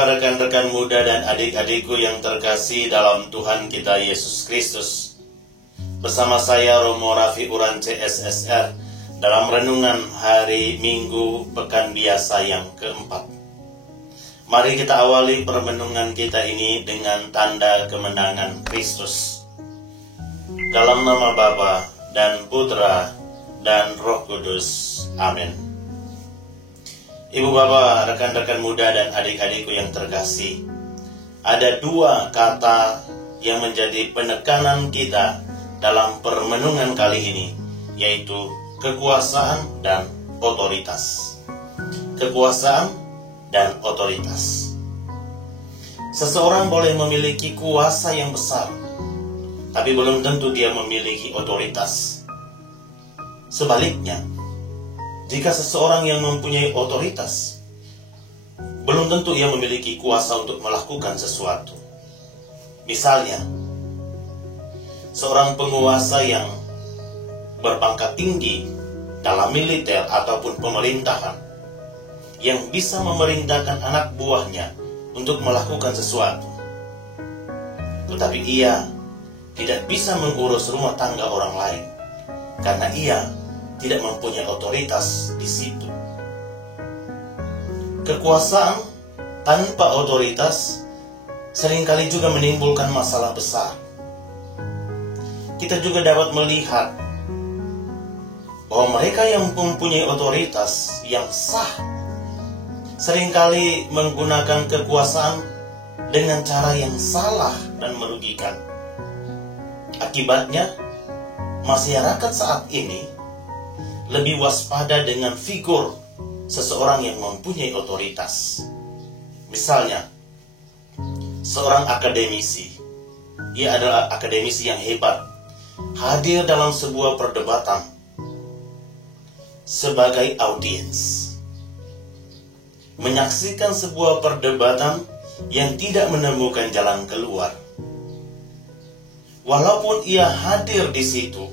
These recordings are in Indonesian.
Bapak, rekan-rekan muda dan adik-adikku yang terkasih dalam Tuhan kita Yesus Kristus. Bersama saya Romo Raffi Uran CSSR dalam renungan hari Minggu Pekan Biasa yang keempat. Mari kita awali permenungan kita ini dengan tanda kemenangan Kristus. Dalam nama Bapa dan Putra dan Roh Kudus. Amin. Ibu bapak, rekan-rekan muda dan adik-adikku yang terkasih, ada dua kata yang menjadi penekanan kita dalam permenungan kali ini, yaitu kekuasaan dan otoritas. Kekuasaan dan otoritas. Seseorang boleh memiliki kuasa yang besar, tapi belum tentu dia memiliki otoritas. Sebaliknya, jika seseorang yang mempunyai otoritas, belum tentu ia memiliki kuasa untuk melakukan sesuatu. Misalnya, seorang penguasa yang berpangkat tinggi dalam militer ataupun pemerintahan, yang bisa memerintahkan anak buahnya untuk melakukan sesuatu. Tetapi ia tidak bisa mengurus rumah tangga orang lain, karena ia tidak mempunyai otoritas di situ. Kekuasaan tanpa otoritas seringkali juga menimbulkan masalah besar. Kita juga dapat melihat bahwa mereka yang mempunyai otoritas yang sah seringkali menggunakan kekuasaan dengan cara yang salah dan merugikan. Akibatnya, masyarakat saat ini lebih waspada dengan figur seseorang yang mempunyai otoritas. Misalnya, seorang akademisi. Ia adalah akademisi yang hebat, hadir dalam sebuah perdebatan sebagai audiens, menyaksikan sebuah perdebatan yang tidak menemukan jalan keluar. Walaupun ia hadir di situ,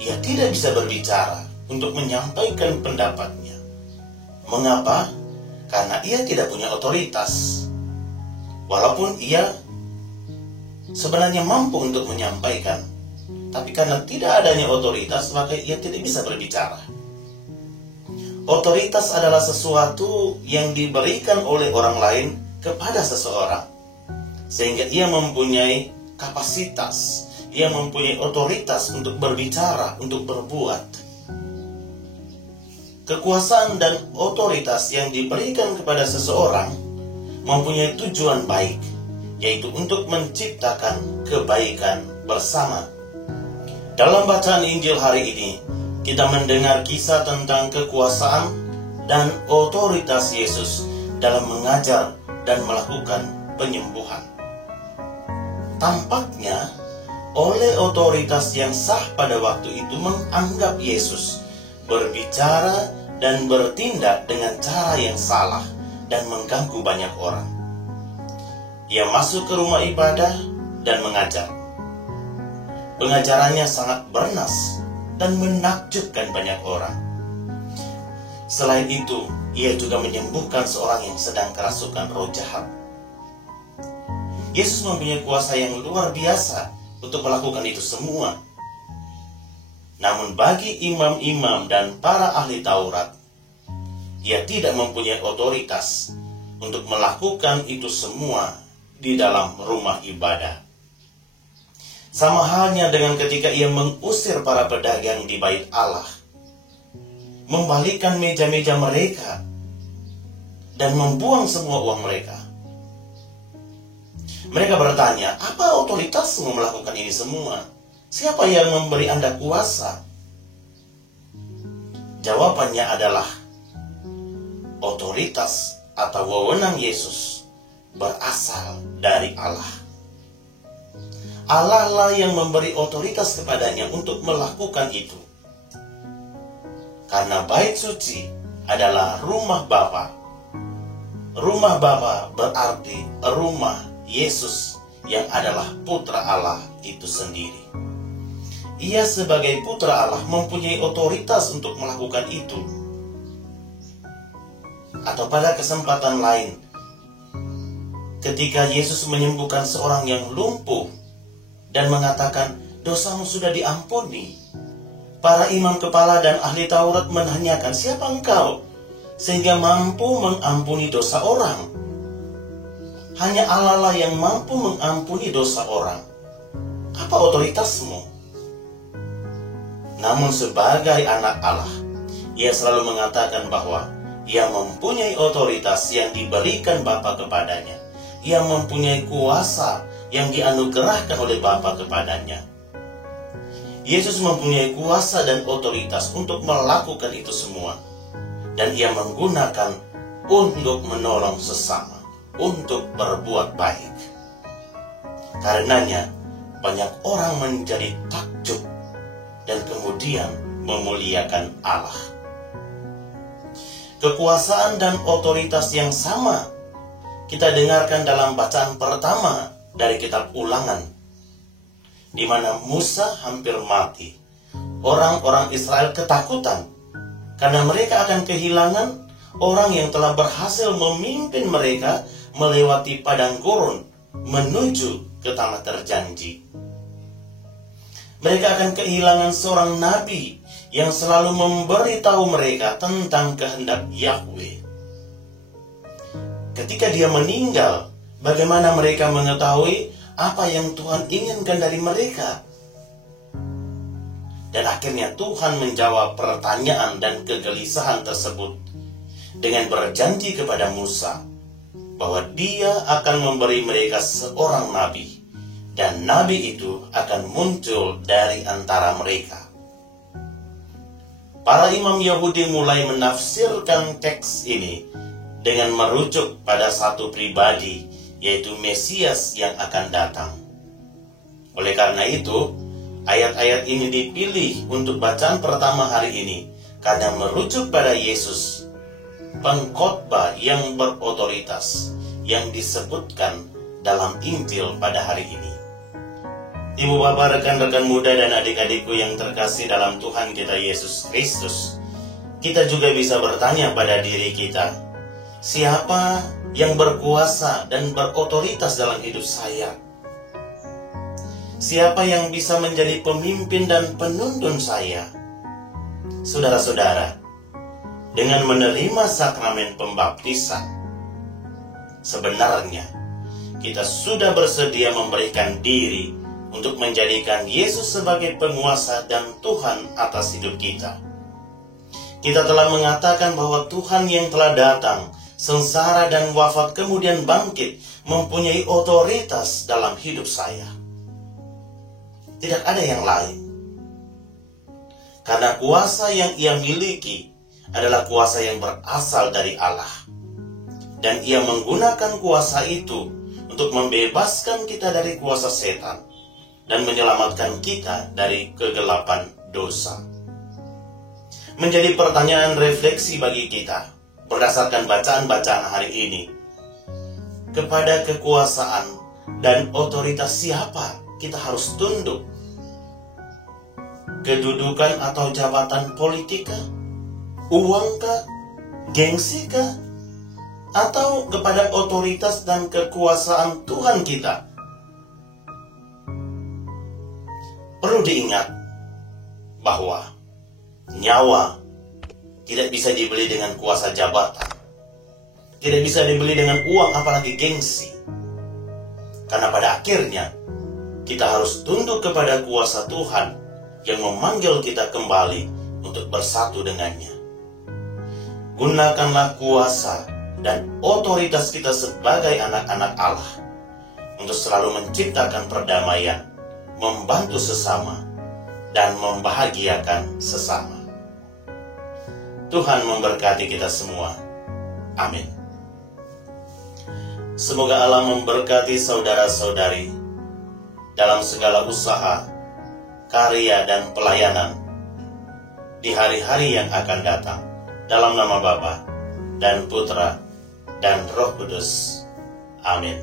ia tidak bisa berbicara untuk menyampaikan pendapatnya. Mengapa? Karena ia tidak punya otoritas. Walaupun ia sebenarnya mampu untuk menyampaikan, tapi karena tidak adanya otoritas, maka ia tidak bisa berbicara. Otoritas adalah sesuatu yang diberikan oleh orang lain kepada seseorang, sehingga ia mempunyai kapasitas, ia mempunyai otoritas untuk berbicara, untuk berbuat. Kekuasaan dan otoritas yang diberikan kepada seseorang mempunyai tujuan baik, yaitu untuk menciptakan kebaikan bersama. Dalam bacaan Injil hari ini, kita mendengar kisah tentang kekuasaan dan otoritas Yesus dalam mengajar dan melakukan penyembuhan. Tampaknya, oleh otoritas yang sah pada waktu itu menganggap Yesus berbicara dan bertindak dengan cara yang salah dan mengganggu banyak orang. Ia masuk ke rumah ibadah dan mengajar. Pengajarannya sangat bernas dan menakjubkan banyak orang. Selain itu, ia juga menyembuhkan seorang yang sedang kerasukan roh jahat. Yesus mempunyai kuasa yang luar biasa untuk melakukan itu semua. Namun bagi imam-imam dan para ahli Taurat, ia tidak mempunyai otoritas untuk melakukan itu semua di dalam rumah ibadah. Sama halnya dengan ketika ia mengusir para pedagang di bait Allah, membalikkan meja-meja mereka, dan membuang semua uang mereka. Mereka bertanya, apa otoritasmu melakukan ini semua? Siapa yang memberi Anda kuasa? Jawabannya adalah, otoritas atau wewenang Yesus berasal dari Allah. Allah lah yang memberi otoritas kepadanya untuk melakukan itu. Karena bait suci adalah rumah Bapa. Rumah Bapa berarti rumah Yesus yang adalah putra Allah itu sendiri. Ia sebagai putra Allah mempunyai otoritas untuk melakukan itu. Atau pada kesempatan lain, ketika Yesus menyembuhkan seorang yang lumpuh dan mengatakan, dosamu sudah diampuni. Para imam kepala dan ahli Taurat menanyakan, siapa engkau sehingga mampu mengampuni dosa orang? Hanya Allah lah yang mampu mengampuni dosa orang. Apa otoritasmu? Namun sebagai anak Allah, ia selalu mengatakan bahwa ia mempunyai otoritas yang diberikan Bapa kepadanya. Ia mempunyai kuasa yang dianugerahkan oleh Bapa kepadanya. Yesus mempunyai kuasa dan otoritas untuk melakukan itu semua. Dan ia menggunakan untuk menolong sesama, untuk berbuat baik. Karenanya, banyak orang menjadi takjub dan kemudian memuliakan Allah. Kekuasaan dan otoritas yang sama kita dengarkan dalam bacaan pertama dari kitab Ulangan, di mana Musa hampir mati. Orang-orang Israel ketakutan karena mereka akan kehilangan orang yang telah berhasil memimpin mereka melewati padang gurun menuju ke tanah terjanji. Mereka akan kehilangan seorang nabi yang selalu memberitahu mereka tentang kehendak Yahweh. Ketika dia meninggal, bagaimana mereka mengetahui apa yang Tuhan inginkan dari mereka? Dan akhirnya Tuhan menjawab pertanyaan dan kegelisahan tersebut dengan berjanji kepada Musa bahwa dia akan memberi mereka seorang nabi, dan nabi itu akan muncul dari antara mereka. Para imam Yahudi mulai menafsirkan teks ini dengan merujuk pada satu pribadi, yaitu Mesias yang akan datang. Oleh karena itu, ayat-ayat ini dipilih untuk bacaan pertama hari ini karena merujuk pada Yesus, pengkhotbah yang berotoritas yang disebutkan dalam Injil pada hari ini. Ibu bapak, rekan-rekan muda dan adik-adikku yang terkasih dalam Tuhan kita Yesus Kristus, kita juga bisa bertanya pada diri kita, siapa yang berkuasa dan berotoritas dalam hidup saya? Siapa yang bisa menjadi pemimpin dan penuntun saya? Saudara-saudara, dengan menerima sakramen pembaptisan, sebenarnya kita sudah bersedia memberikan diri untuk menjadikan Yesus sebagai penguasa dan Tuhan atas hidup kita. Kita telah mengatakan bahwa Tuhan yang telah datang, sengsara dan wafat kemudian bangkit, mempunyai otoritas dalam hidup saya. Tidak ada yang lain. Karena kuasa yang ia miliki adalah kuasa yang berasal dari Allah. Dan ia menggunakan kuasa itu untuk membebaskan kita dari kuasa setan dan menyelamatkan kita dari kegelapan dosa. Menjadi pertanyaan refleksi bagi kita berdasarkan bacaan-bacaan hari ini, kepada kekuasaan dan otoritas siapa kita harus tunduk? Kedudukan atau jabatan politika, uangkah, gengsikah, atau kepada otoritas dan kekuasaan Tuhan kita? Perlu diingat bahwa nyawa tidak bisa dibeli dengan kuasa jabatan, tidak bisa dibeli dengan uang apalagi gengsi. Karena pada akhirnya kita harus tunduk kepada kuasa Tuhan yang memanggil kita kembali untuk bersatu dengannya. Gunakanlah kuasa dan otoritas kita sebagai anak-anak Allah untuk selalu menciptakan perdamaian, membantu sesama, dan membahagiakan sesama. Tuhan memberkati kita semua. Amin. Semoga Allah memberkati saudara-saudari dalam segala usaha, karya, dan pelayanan di hari-hari yang akan datang. Dalam nama Bapa dan Putra dan Roh Kudus. Amin.